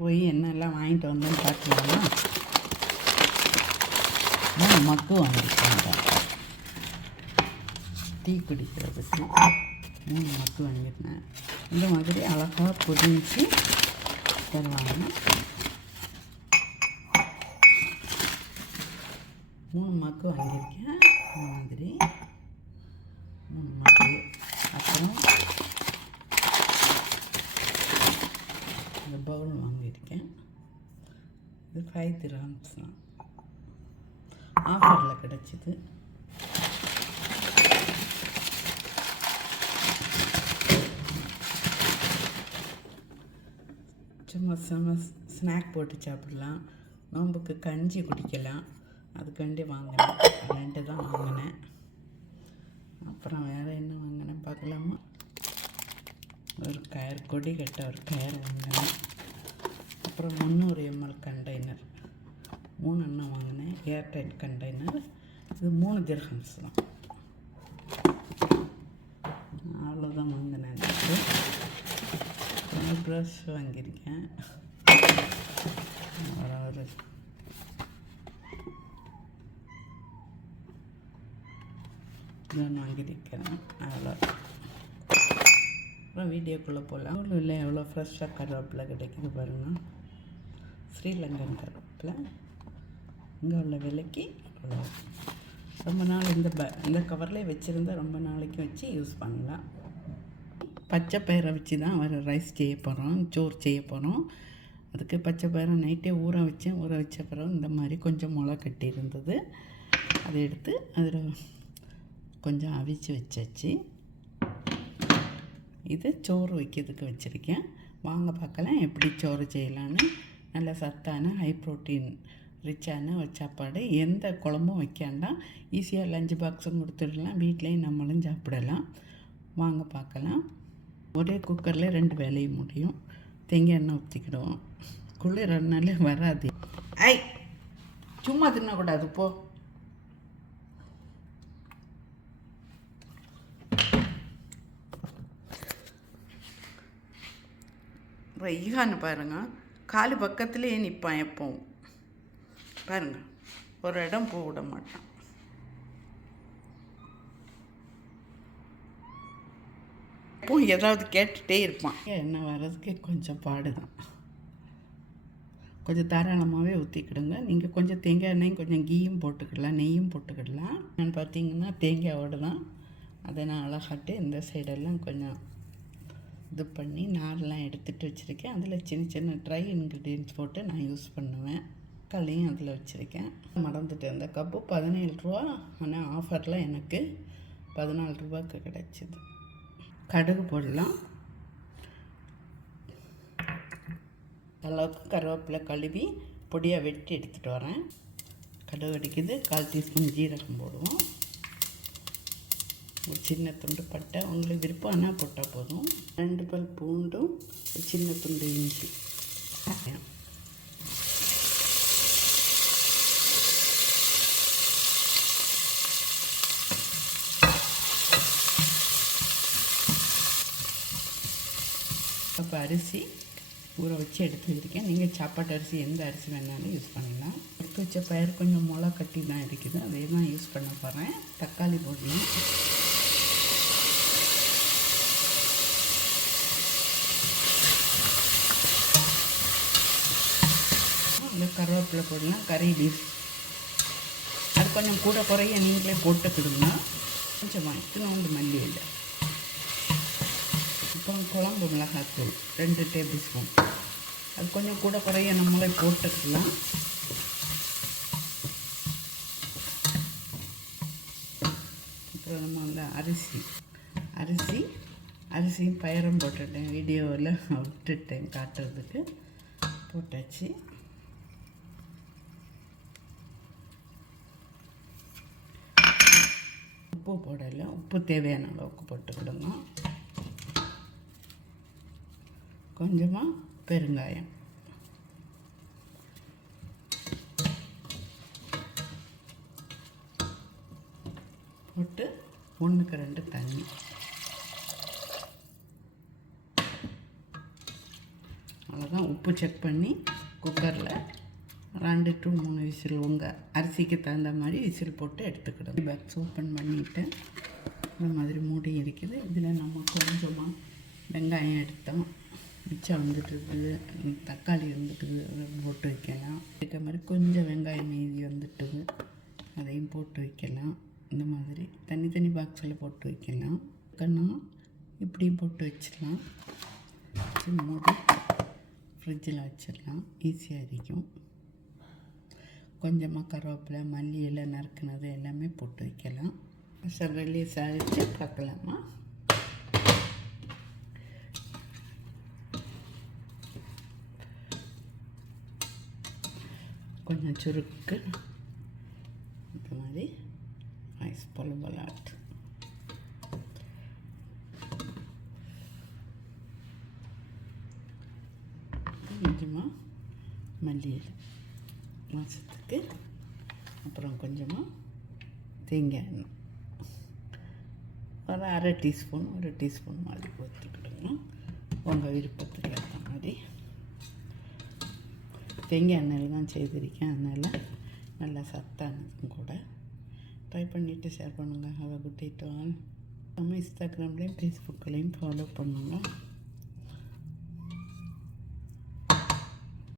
போய் என்னெல்லாம் வாங்கிட்டு வந்தோன்னு பார்க்கலாமா? மக்கு வாங்கியிருக்காங்க டீ குடிக்கிறதுக்கு 3 மக்கு வாங்கியிருந்தேன். இந்த மாதிரி அழகாக பொடிச்சு தருவாங்க. 3 மக்கு வாங்கியிருக்கேன். இந்த மாதிரி 3 மக்கு. அப்புறம் இந்த பவுல் வாங்கியிருக்கேன். இது 5 dirhams தான், ஆஃபரில் கிடச்சிது. சும்மா ஸ்நாக் போட்டு சாப்பிடலாம், நோம்புக்கு கஞ்சி குடிக்கலாம், அதுக்காண்டி வாங்கினேன். 2 தான் வாங்கினேன். அப்புறம் வேறு என்ன வாங்கினேன் பார்க்கலாமா? ஒரு கயர், கொடி கட்ட ஒரு கயர் வாங்கினேன். அப்புறம் 300 ml கண்டெய்னர் 3 எண்ணெய் வாங்கினேன், ஏர்டைட் கண்டெய்னர். இது 3 dirhams தான். அவ்வளோதான் வாங்கினேன். கொஞ்சம் ப்ரஷ் வாங்கியிருக்கேன். ஒரு வாங்கியிருக்கிறேன். அவ்வளோ. அப்புறம் வீடியோக்குள்ளே போகலாம். இல்லை எவ்வளோ ஃப்ரெஷ்ஷாக கருவேப்பிலை கிடைக்குது பாருங்கள். ஸ்ரீலங்கன் கருவேப்பிலை இங்கே உள்ள விலைக்கு அவ்வளோ. ரொம்ப நாள் இந்த கவர்லேயே வச்சுருந்தா ரொம்ப நாளைக்கு வச்சு யூஸ் பண்ணலாம். பச்சை பயிரை வச்சு தான் ரைஸ் செய்ய போகிறோம், சோறு செய்ய போகிறோம். அதுக்கு பச்சை பயிரை நைட்டே ஊற வச்ச பிறகு இந்த மாதிரி கொஞ்சம் முளை கட்டி இருந்தது. அதை எடுத்து அதில் கொஞ்சம் அவிச்சு வச்சாச்சு. இது சோறு வைக்கிறதுக்கு வச்சுருக்கேன். வாங்க பார்க்கலாம் எப்படி சோறு செய்யலான்னு. நல்ல சத்தான ஹை ப்ரோட்டீன் ரிச்சான ஒரு சாப்பாடு. எந்த குழம்பும் வைக்காண்டாம், ஈஸியாக லஞ்ச் பாக்ஸும் கொடுத்துடலாம், வீட்லேயும் நம்மளும் சாப்பிடலாம். வாங்க பார்க்கலாம். ஒரே குக்கரில் 2 வேலையும் முடியும். தேங்காய் எண்ணெய் ஊற்றிக்கிடுவோம். குளிரனாலே வராது. சும்மா தின்னக்கூடாது போ. ஈகான்னு பாருங்கள், காலு பக்கத்துலேயே நிற்பான் எப்போவும். பாருங்கள், ஒரு இடம் போக விட மாட்டான். எப்பவும் ஏதாவது கேட்டுகிட்டே இருப்பான். என்ன வர்றதுக்கு கொஞ்சம் பாடுதான். கொஞ்சம் தாராளமாகவே ஊற்றிக்கிடுங்க. நீங்கள் கொஞ்சம் தேங்காய் எண்ணெயும் கொஞ்சம் கீயும் போட்டுக்கிடலாம், நெய்யும் போட்டுக்கிடலாம். நான் பார்த்தீங்கன்னா தேங்காயோடு தான் அதை நான் அழகாட்டு இந்த சைடெல்லாம் கொஞ்சம் இது பண்ணி நார்லாம் எடுத்துகிட்டு வச்சுருக்கேன். அதில் சின்ன சின்ன ட்ரை இன்க்ரீடியன்ட்ஸ் போட்டு நான் யூஸ் பண்ணுவேன். கல்லையும் அதில் வச்சுருக்கேன். மறந்துட்டேன். இந்த கப்பு 17 ரூபா, ஆனால் ஆஃபரில் எனக்கு 14 ரூபாய்க்கு கிடச்சிது. கடுகு போடலாம். அளவுக்கு கருவேப்பிலை கழுவி பொடியாக வெட்டி எடுத்துகிட்டு வரேன். கடுகு அடிக்குது. 1/4 டீஸ்பூன் ஜீரகம் போடுவோம். ஒரு சின்ன துண்டு பட்டை, உங்களுக்கு விருப்பம் ஆனால் போட்டால் போதும். 2 பல் பூண்டும் ஒரு சின்ன துண்டு இஞ்சி. அப்போ அரிசி ஊற வச்சு எடுத்து வச்சுருக்கேன். நீங்கள் சாப்பாட்டு அரிசி எந்த அரிசி வேணாலும் யூஸ் பண்ணலாம். எடுத்து வச்ச பயிர் கொஞ்சம் முளை கட்டி தான் இருக்குது, அதே தான் யூஸ் பண்ண போகிறேன். தக்காளி போடலாம். இந்த கருவேப்பிலை போடலாம். கறி லீஃப் அது கொஞ்சம் கூட குறைய நீங்களே போட்டுக்கிடுங்க. கொஞ்சமாக இத்தினோண்டு மல்லி இல்லை. அப்புறம் குழம்பு மிளகாத்தூள் 2 டேபிள் ஸ்பூன். அது கொஞ்சம் கூட குறைய நம்மளே போட்டுக்கலாம். அப்புறம் நம்ம அந்த அரிசியும் பயிரும் போட்டுட்டேன். வீடியோவில் விட்டுட்டேன் காட்டுறதுக்கு. போட்டாச்சு. உப்பு போடலை. உப்பு தேவையான அளவுக்கு போட்டுக்கிடுங்க. கொஞ்சமாக பெருங்காயம் போட்டு 1க்கு 2 தண்ணி. அவ்வளோதான். உப்பு செக் பண்ணி குக்கரில் 2 to 3 விசில் உங்கள் அரிசிக்கு தகுந்த மாதிரி விசில் போட்டு எடுத்துக்கிடும். பாக்ஸ் ஓப்பன் பண்ணிவிட்டு இந்த மாதிரி மூடி இருக்குது. இதில் நம்ம கொஞ்சமாக வெங்காயம் எடுத்தோம், மிச்சம் வந்துட்டுது, தக்காளி வந்துட்டுது, போட்டு வைக்கலாம். இருக்க மாதிரி கொஞ்சம் வெங்காயம் மீதி வந்துட்டுது, அதையும் போட்டு வைக்கலாம். இந்த மாதிரி தனித்தனி பாக்ஸில் போட்டு வைக்கலாம். கண்ணா இப்படியும் போட்டு வச்சிடலாம். மூடி ஃப்ரிட்ஜில் வச்சிடலாம், ஈஸியாக இருக்கும். கொஞ்சமாக கருவேப்பிலை, மல்லி இலை நறுக்குனது எல்லாமே போட்டு வைக்கலாம். ரிலீஸ் ஆகிடுச்சு, பார்க்கலாமா? கொஞ்சம் சுருக்கு இந்த மாதிரி ஐஸ் பொலபலாட். கொஞ்சமாக மல்லி இலை மாதத்துக்கு, அப்புறம் கொஞ்சமாக தேங்காய் எண்ணெய் ஒரு 1/2 டீஸ்பூன் 1 டீஸ்பூன் மாதிரி ஊற்றிக்கிடுங்க, உங்கள் விருப்பத்துக்கு ஏற்ற மாதிரி. தேங்காய் எண்ணெயில் தான் செய்திருக்கேன், அதனால் நல்லா சத்தானதும் கூட. ட்ரை பண்ணிவிட்டு ஷேர் பண்ணுங்கள். Have a good day to all. நம்ம இன்ஸ்டாகிராம்லேயும் ஃபேஸ்புக்லேயும் ஃபாலோ பண்ணுங்கள்.